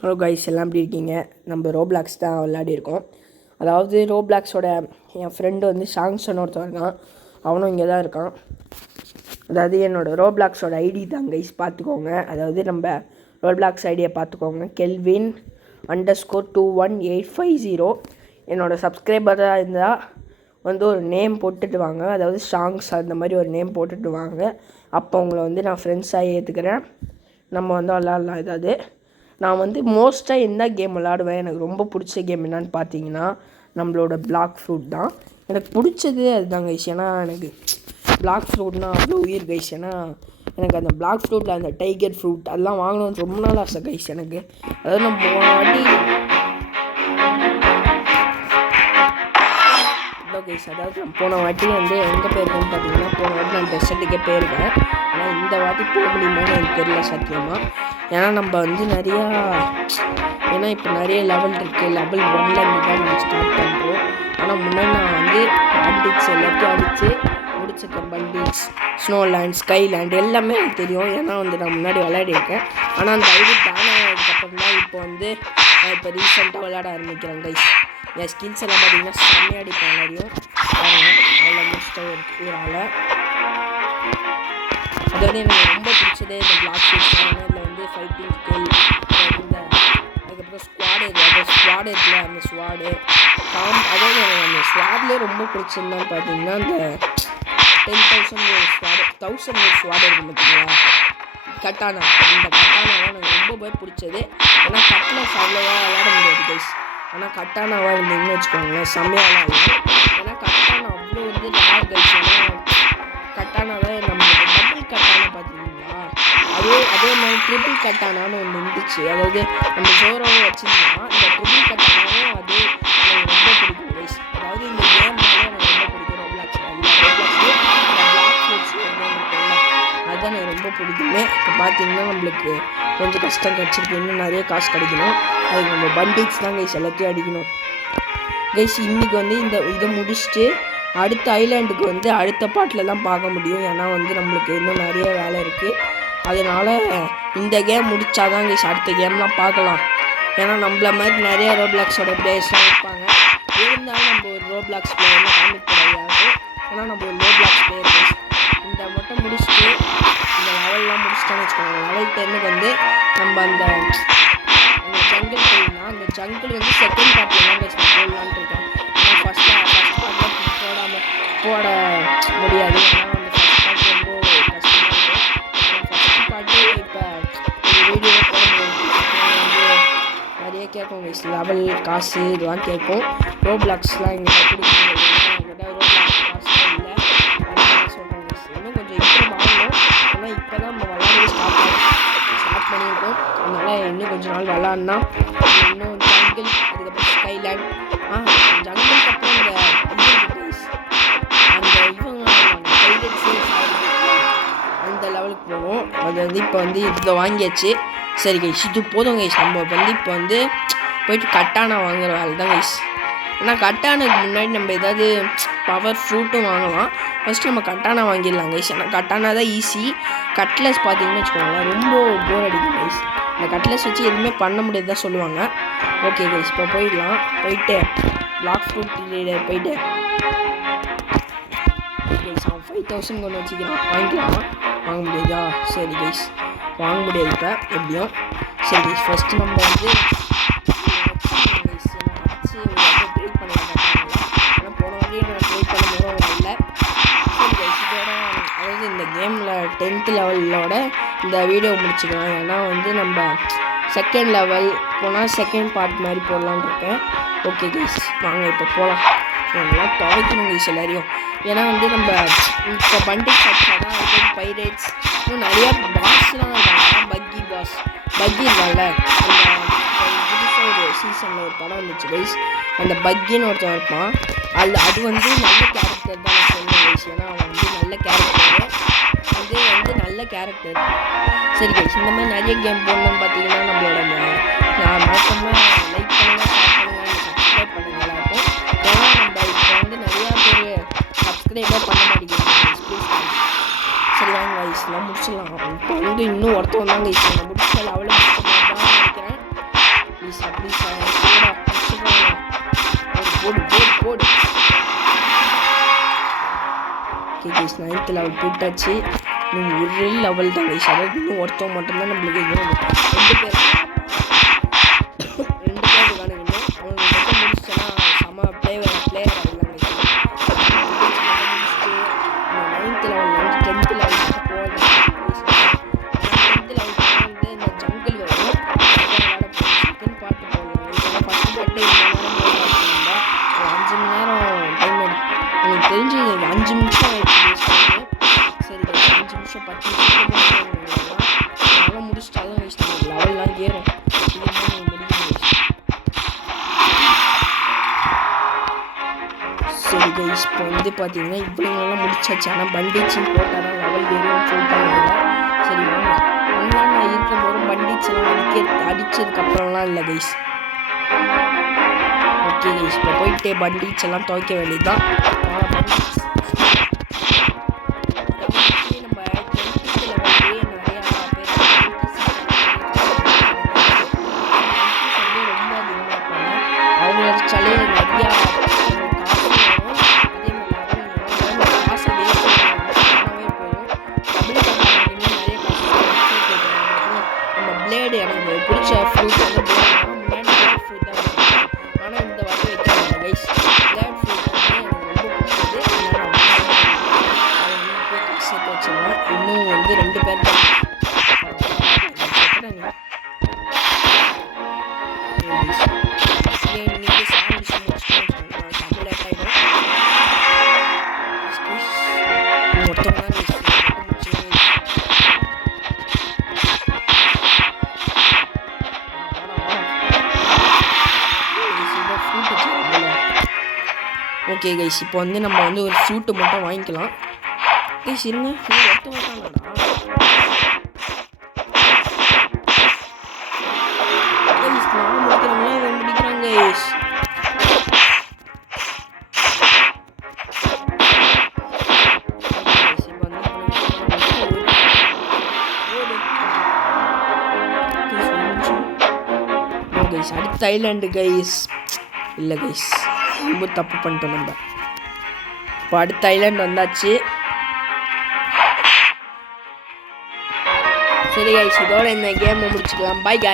Hello guys, எல்லாம் எப்படி இருக்கீங்க? நம்ம ரோப்ளாக்ஸ் தான் விளையாடிருக்கோம். அதாவது ரோப்ளாக்ஸோட என் ஃப்ரெண்டு வந்து ஷாங்ஷன் ஒருத்தன் இருக்கான். அவனும் இங்கே தான் இருக்கான். அதாவது என்னோடய ரோப்ளாக்ஸோட ஐடி தான் கைஸ், பார்த்துக்கோங்க. அதாவது நம்ம ரோப்ளாக்ஸ் ஐடியை பார்த்துக்கோங்க. கெல்வின் _21850. என்னோடய சப்ஸ்கிரைபராக இருந்தால் வந்து ஒரு நேம் போட்டுட்டு வாங்க. அதாவது ஷாங்ஸ் அந்த மாதிரி ஒரு நேம் போட்டுட்டு வாங்க. அப்போ உங்களை வந்து நான் ஃப்ரெண்ட்ஸாக ஏற்றுக்கிறேன். நம்ம வந்து விளாட்லாம். ஏதாவது நான் வந்து மோஸ்ட்டாக எந்த கேம் விளாடுவேன், எனக்கு ரொம்ப பிடிச்ச கேம் என்னான்னு பார்த்தீங்கன்னா நம்மளோட பிளாக் ஃப்ரூட் தான். எனக்கு பிடிச்சது அதுதான் கைஸ். ஏன்னா எனக்கு பிளாக் ஃப்ரூட்னால் அவ்வளோ உயிர் கைஸ். ஏன்னா எனக்கு அந்த பிளாக் ஃப்ரூட்டில் அந்த டைகர் ஃப்ரூட் அதெல்லாம் வாங்கணும்னு ரொம்ப நாள் ஆசை கைஸ் எனக்கு. அதாவது நம்ம வாட்டி கைஸ், அதாவது நான் போன வாட்டி வந்து எங்கே போயிருக்கேன்னு பார்த்தீங்கன்னா, போன வாட்டி நான் டெசர்ட்டுக்கே போயிருக்கேன். ஆனால் இந்த வாட்டி போக முடியுமான்னு எனக்கு தெரியல சத்தியமாக. ஏன்னா நம்ம வந்து ஏன்னா இப்போ நிறைய லெவல் இருக்குது. லெவல் 1ல் இருந்து தான் நம்ம ஸ்டார்ட் பண்ணுறோம். ஆனால் முன்னாடி நான் வந்து பண்டிக்ஸ் எல்லாத்தையும் அடித்து முடிச்சிருக்கேன். பண்டிக்ஸ், ஸ்னோலேண்ட், ஸ்கைலேண்ட் எல்லாமே எனக்கு தெரியும். ஏன்னா வந்து நான் முன்னாடி விளையாடிருக்கேன். ஆனால் அந்த ஐடி பேன் ஆனதுக்கப்புறம் தான் இப்போ வந்து நான் இப்போ ரீசெண்டாக விளையாட ஆரம்பிக்கிறேன் கைஸ். என் ஸ்கில்ஸ் எல்லாம் பார்த்தீங்கன்னா செம்மையாக அடிப்பேன். எல்லாரையும் அவ்வளோ முடிச்சிட்ட ஒரு ஆளை. அது வந்து எனக்கு ரொம்ப பிடிச்சதே இந்த பிளாக் ஃப்ரூட் தான். இதில் வந்து ஃபைட்டிங் ஸ்கில் இந்த அதுக்கப்புறம் ஸ்குவாடு இருக்குல்ல, அந்த ஸ்குவாடு அதாவது அந்த ஸ்குவாட்லேயே ரொம்ப பிடிச்சிருந்தான்னு பார்த்தீங்கன்னா இந்த 10,000 ஒரு ஸ்குவாடு, 1000 ஒரு ஸ்குவாடு இருக்கும் பார்த்தீங்களா, கட்டானா. இந்த கட்டானாவை எனக்கு ரொம்ப பிடிச்சது. ஏன்னா கட்லஸ் அவ்வளோவா விளையாட முடியாது கைஸ். ஆனால் கட்டானாவாக இருந்தீங்கன்னு வச்சுக்கோங்களேன், செம்மையாக விளையாடலாம். ஏன்னா கட்டானா அவ்வளோ வந்து ரேர் கைஸ். ஏன்னா கட்டானாவை நம்ம டபுள் கட்டானா பார்த்தீங்களா, அதே மாதிரி ட்ரிபிள் கட்டானான்னு ஒன்று இருந்துச்சு. அதாவது நம்ம ஜோரோவை வச்சுருந்தோம்னா இந்த ட்ரிபிள் கட்டானாவும் அது எனக்கு ரொம்ப பிடிக்கும் கைஸ். அதாவது இந்த கேம்னாலே எனக்கு ரொம்ப பிடிக்கும். அதுதான் எனக்கு ரொம்ப பிடிக்குமே. இப்போ பார்த்தீங்கன்னா நம்மளுக்கு கொஞ்சம் கஷ்டம் கிடச்சிருக்கு. இன்னும் நிறைய காசு கிடைக்கணும். அதுக்கு நம்ம பண்டிக்ஸ் தான் கைஸ் எல்லாத்தையும் அடிக்கணும் கைஸ். இன்றைக்கி வந்து இதை முடிச்சுட்டு அடுத்த ஐலாண்டுக்கு வந்து அடுத்த பாட்டில் தான் பார்க்க முடியும். ஏன்னா வந்து நம்மளுக்கு இன்னும் நிறைய வேலை இருக்குது. அதனால் இந்த கேம் முடித்தாதான் கைஸ் அடுத்த கேம்லாம் பார்க்கலாம். ஏன்னா நம்மள மாதிரி நிறைய ரோப்ளாக்ஸோட பிளேயர்ஸ்லாம் இருப்பாங்க. இருந்தாலும் நம்ம ஒரு ரோப்ளாக்ஸ் பிளேயர்னு காமிக்க கிடையாது. ஏன்னா நம்ம ஒரு ரோப்ளாக்ஸ் பிளேயர் கைஸ். இந்த மட்டும் முடிச்சுட்டு இந்த லெவல்லாம் முடிச்சிட்டோன்னு வச்சுக்கோங்க. லெவல் 10க்கு வந்து நம்ம அந்த ஜங்கிள் போயிடனா, அந்த ஜங்கிள் வந்து செகண்ட் பார்ட்டில் தான் கைஸ் நான் போடலான்ட்டு இருக்கேன். ஆனால் ஃபஸ்ட் பார்ட்டில் போட முடியாது. ஏன்னா அந்த ஃபஸ்ட் பார்ட் ரொம்ப கஷ்டமாக இருக்கும். ஃபஸ்ட் பார்ட்டு இப்போ ஒரு வீடியோ போட முடியாது. வந்து நிறைய கேட்கும் கைஸ், லெவல் காசு இதெல்லாம் கேட்கும். ரோப்ளாக்ஸ்லாம் எங்கிட்ட கொடுக்க முடியாது. எங்கிட்ட ரோப்ளாக்ஸ் காசுலாம் இல்லை. அதனால சொல்கிறேன் கைஸ், இன்னும் கொஞ்சம் இம்ப்ரூவ் ஆகணும். ஆனால் இப்போ தான் நம்ம விளையாடவே ஸ்டார்ட் பண்ணியிருக்கோம். அதனால் இன்னும் கொஞ்சம் நாள் விளாட்னா இன்னும் ஜங்கிள், அதுக்கப்புறம் ஸ்கைலேண்ட், ஜங்கிளுக்கு அப்புறம் அந்த லெவலுக்கு போகணும். அது வந்து இப்போ வந்து இதை வாங்கியாச்சு. சரி கைஸ், இது போதும் கைஸ். நம்ம வந்து இப்போ வந்து போயிட்டு கட்டானா வாங்குற வேலை தான் கைஸ். ஆனால் கட்டானுக்கு முன்னாடி நம்ம ஏதாவது பவர் ஃப்ரூட்டும் வாங்கலாம். ஃபஸ்ட்டு நம்ம கட்டானா வாங்கிடலாம் கைஸ். ஆனால் கட்டானா தான் ஈஸி. கட்லஸ் பார்த்தீங்கன்னு வச்சுக்கோங்களேன், ரொம்ப போர் அடிக்கும் கைஸ். இந்த கட்லஸ் வச்சு எதுவுமே பண்ண முடியாது தான் சொல்லுவாங்க. ஓகே கைஸ், இப்போ போயிடலாம். போயிட்டு பிளாக் ஃப்ரூட் போயிட்டு கைஸ் அவன் 5000 கொண்டு வச்சுக்கிறான். வாங்கிக்கலாமா? வாங்க முடியாதா? சரி கைஸ், வாங்க முடியாது இப்போ எப்படியும். சரி கைஸ், ஃபஸ்ட்டு நம்ம வந்து ட்ரை பண்ணலாம். ஆனால் போன வாட்டி நான் ட்ரை பண்ண போகிறோம் இல்லை. சரி கைஸ், இதோட அதாவது இந்த கேமில் 10th லெவலோட இந்த வீடியோ முடிச்சுக்கலாம். ஏன்னா வந்து நம்ம செகண்ட் லெவல் போனால் செகண்ட் பார்ட் மாதிரி போடலான்னு இருக்கேன். ஓகே கைஸ், வாங்க இப்போ போகலாம். நல்லா துவைக்கணும் கைஸ் எல்லாரையும். ஏன்னா வந்து நம்ம இப்போ பண்டிக் கட்சா தான் வந்து பைரேட்ஸ், இன்னும் நிறையா பாஸ்லாம் இருக்காங்க. பக்கி இருக்காங்கல்ல, புதுசாக ஒரு சீசனில் ஒரு படம் வந்துச்சு கைஸ். அந்த பக்கின்னு ஒருத்தன் இருப்பான். அது வந்து நல்ல கேரக்டர் தான் நான் சொன்னேன் கைஸ். ஏன்னா அவன் வந்து நல்ல கேரக்டர். நல்ல கேரக்டர். சரி கைஸ், இந்த மாதிரி நிறைய கேம் போடணும்னு பார்த்தீங்கன்னா நம்மளோட மறக்காமல் லைக் பண்ணுங்கள், ஷேர் பண்ணுங்கள், சப்ஸ்கிரைப் பண்ணுங்கள் எல்லாருக்கும். ஏன்னா நம்ம இப்போ வந்து நிறையா பேர் சப்ஸ்கிரைபே பண்ண மாட்டேங்கிறாங்க. சரி வாங்க கைஸ், எல்லாம் முடிச்சிடலாம். இப்போ வந்து இன்னும் ஒருத்தவங்க தான் கைஸ். நான் முடிச்ச லெவலில் தான் நினைக்கிறேன். 9th level போயிட்டாச்சு. இன்னும் ஒரு லெவல் தான் கைஸ். அதாவது இன்னும் ஒருத்தவங்க மட்டும்தான் நம்மளுக்கு இன்னும் 2 பேர் இருக்கானுங்க. இன்னும் அவங்க மட்டும் முடிச்சோன்னா செம பிளேயர் ஆகிடலாம் கைஸ். 9th லெவல் வந்து 10th லெவல் மட்டும் போகிறது. 10th லெவல் வந்து இந்த ஜங்கிள் வரும் செகண்ட் பார்ட்டு போடலாம். ஃபஸ்ட் பார்ட்டு ஒரு 5 மணி நேரம் டைம் எடுக்கும். எனக்கு தெரிஞ்சு 5 நிமிஷம் ஆயிடுச்சு. சரி 5 நிமிஷம் 10 நிமிஷம் நல்லா முடிச்சிட்டாலும் லெவல்லாம் ஏறும். சரி கைஸ், இப்போ வந்து பார்த்தீங்கன்னா இவ்வளோலாம் முடிச்சாச்சு. ஆனால் பண்டிச்சுன்னு போட்டால் தான் லெவல் ஏறும்னு சொல்லிட்டாங்க. சரி ஒன்றாம் நான் இருக்கும்போது பண்டிச்செல்லாம் அடிச்சதுக்கப்புறம்லாம் இல்லை கைஸ். ஓகே கைஸ், இப்போ போயிட்டு பண்டிச்செல்லாம் துவைக்க வேண்டியதுதான். பிளேடு எனக்கு பிடிச்ச ஃப்ரூட் வந்து முன்னாடி ஃப்ரூட் தான் வச்சுருக்கேன். ஆனால் இந்த வாட்டி வைக்கிறாங்க கைஸ். பிளேட் ஃப்ரூட் வந்து எனக்கு ரொம்ப பிடிச்சது. அதனால் சேர்த்து வச்சுருவேன். இன்னும் வந்து 2 பேர் தான் ஓகே கைஸ், இப்போ வந்து நம்ம வந்து ஒரு ஃப்ரூட்டு மட்டும் வாங்கிக்கலாம் கைஸ். இருங்க, ஒருத்த மாட்டாங்கடா கைஸ். நான் முடிக்கிறவங்களா இவன் முடிக்கிறாங்க கைஸ். அடுத்த ஐலாண்டு கைஸ். இல்லை கைஸ், ரொம்ப தப்பு பண்ணிட்டோம் நம்ம. இப்போ அடுத்த ஐலாண்ட் வந்தாச்சு. சரி கைஸ், இதோட இந்த கேமை முடிச்சுக்கலாம். Bye guys.